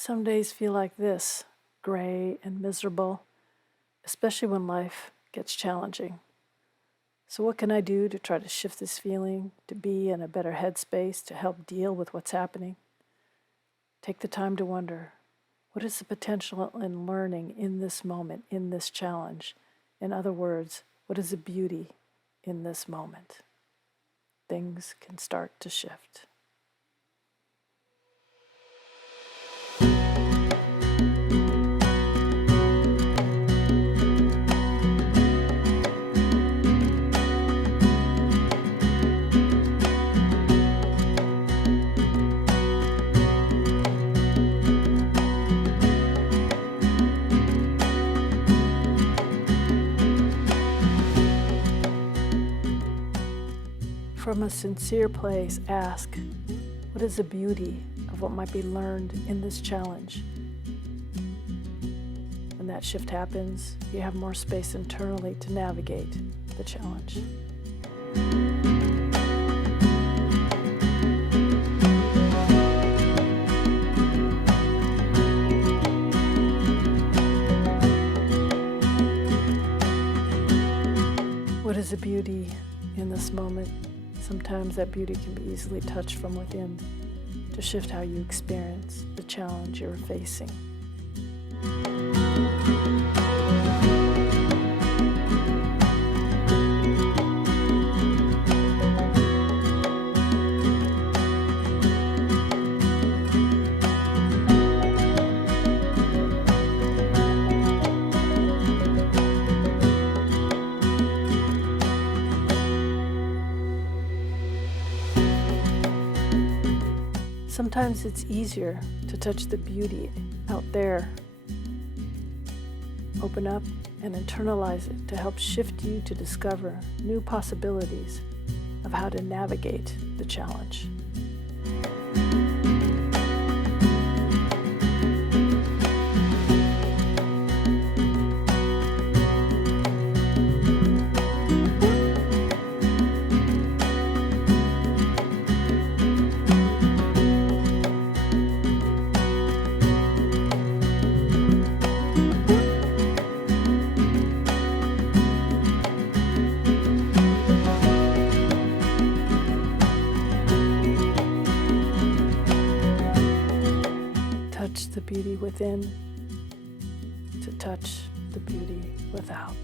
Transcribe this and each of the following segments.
Some days feel like this, gray and miserable, especially when life gets challenging. So what can I do to try to shift this feeling, to be in a better headspace, to help deal with what's happening? Take the time to wonder, what is the potential in learning in this moment, in this challenge? In other words, what is the beauty in this moment? Things can start to shift. From a sincere place, ask, what is the beauty of what might be learned in this challenge? When that shift happens, you have more space internally to navigate the challenge. What is the beauty in this moment? Sometimes that beauty can be easily touched from within to shift how you experience the challenge you're facing. Sometimes it's easier to touch the beauty out there. Open up and internalize it to help shift you to discover new possibilities of how to navigate the challenge. Touch the beauty within to touch the beauty without.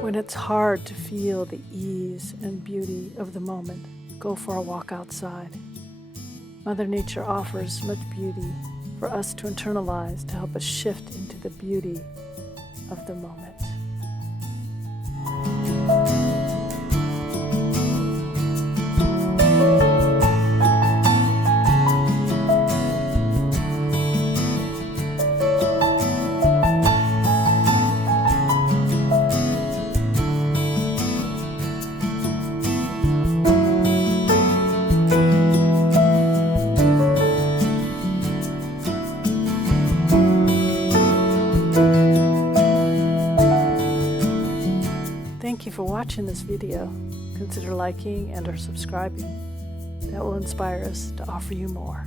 When it's hard to feel the ease and beauty of the moment, go for a walk outside. Mother Nature offers much beauty for us to internalize to help us shift into the beauty of the moment. Thank you for watching this video. Consider liking and or subscribing. That will inspire us to offer you more.